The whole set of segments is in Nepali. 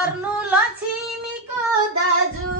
सर्नु लक्ष्मीको दाजु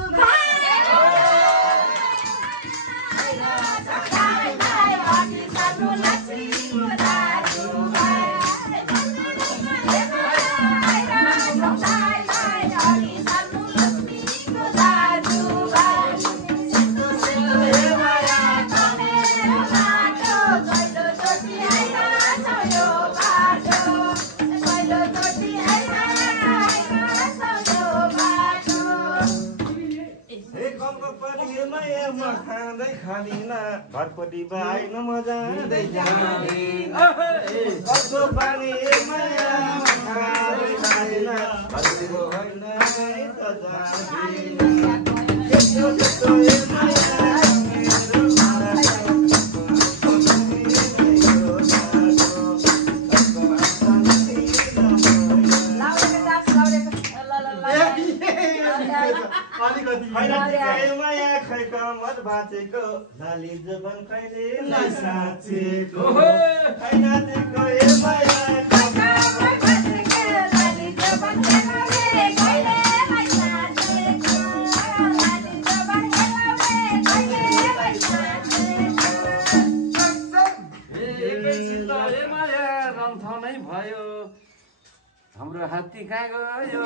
घरपट्टि बाइन मजादै जाने कसो पानी माया खाँदै खाँदैन घरपट्टि होइन त माया खै कमर बाँचेको लाली जबन कहिले नसाचेको खै नाचेको ए माया कमर बाँचेको लाली जबन कहिले नसाचेको लाली जबन कहिले नसाचेको एकैछिन त ए माया रन्थनै भयो हाम्रो हात्ती कहाँ गयो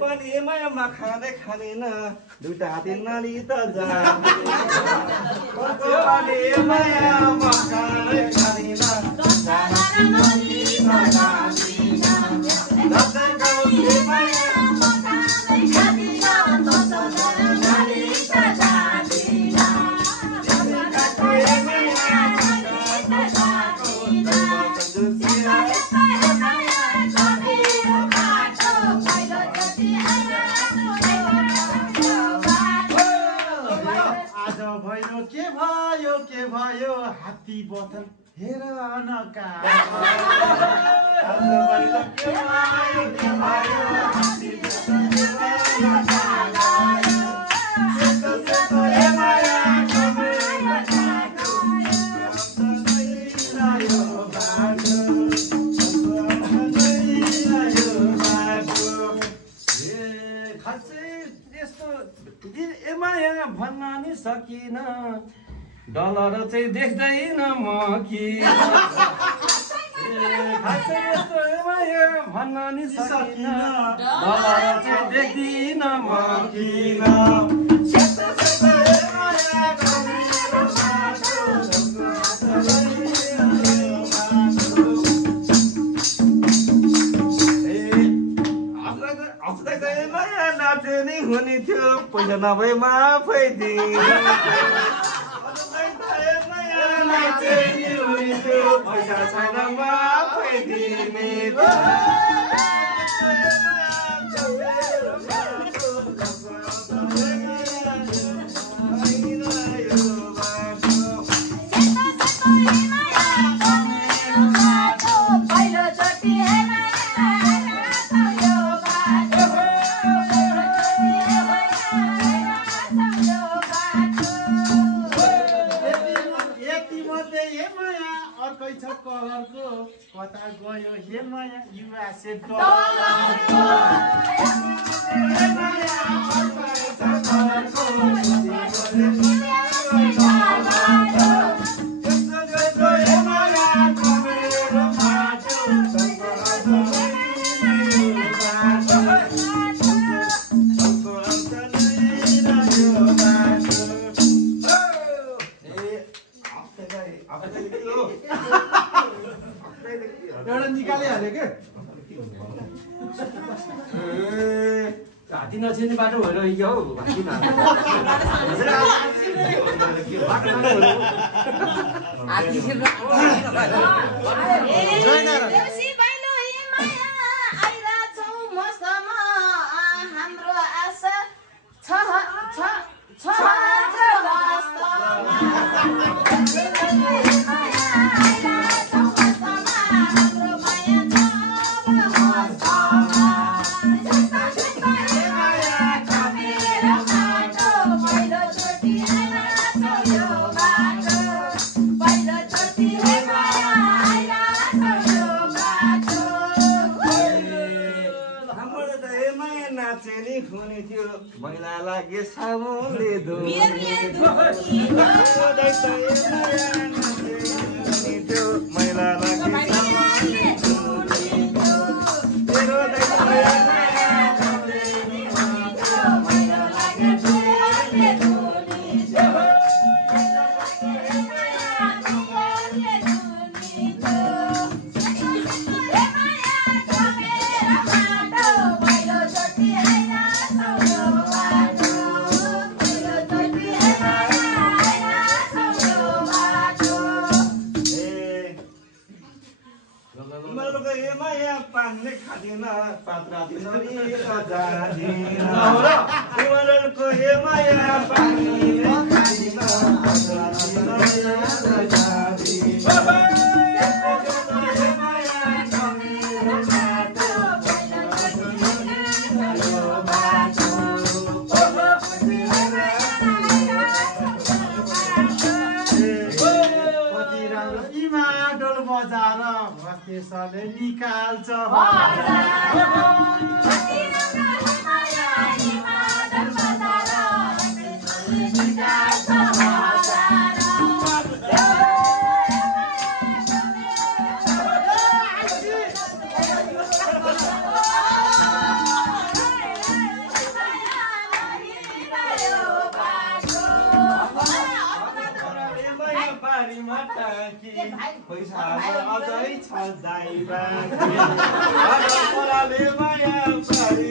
पनि मायामा खाँदै खाँदैन दुईटा हाती नाली त जाने पनि मायामा खाँदै खाँदैन के भयो हात्ती बोतल हेर न का माया भन्न नि सकिन डलर चाहिँ देख्दैन म कि यस्तो माया भन्न नि सकिन डलर चाहिँ देख्दिन म किन नाच्ने हुने थियो पैसा नभएमा फैदिने पैसा छैन फैदिने कता गयो हे माया युवा से एउटा निकालिहाल्यो के हात्ती नछिर्ने बाटो भएर हौ हुने थियो मैला लागे साबुनले धुने थियो मैला लागे माया पान्ने खाँदिन पात्रा दिन तिमीहरूको हे माया पान्ने खाँदिन बजार त्यसले निकाल्छ पैसा अझै छ जाइबाले माया पारी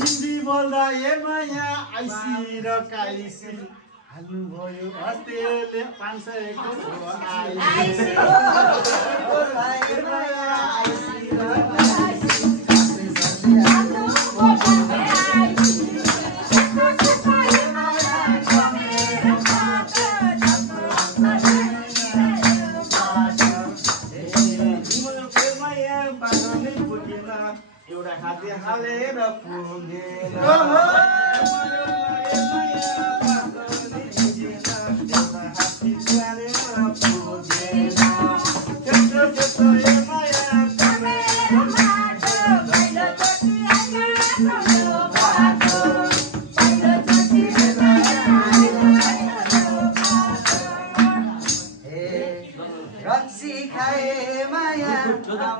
हिन्दी बोल्दा ए माया आइसी र काइसी हाल्नुभयो अस्तिले 500 को एउटा हाते हालेर पुगेन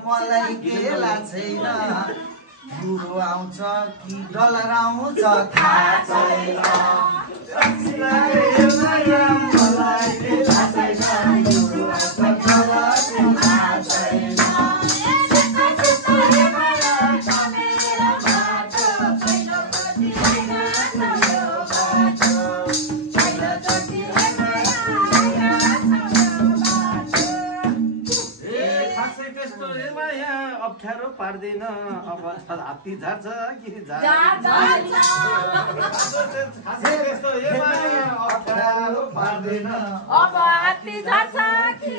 मलाई गेला छैन बुढो आउँछ कि डलर आउँछ थाहा छैन अप्ठ्यारो पार्दैन अब हात्ती झार्छ कि अप्ठ्यारो पार्दैन अब हात्ती झार्छ कि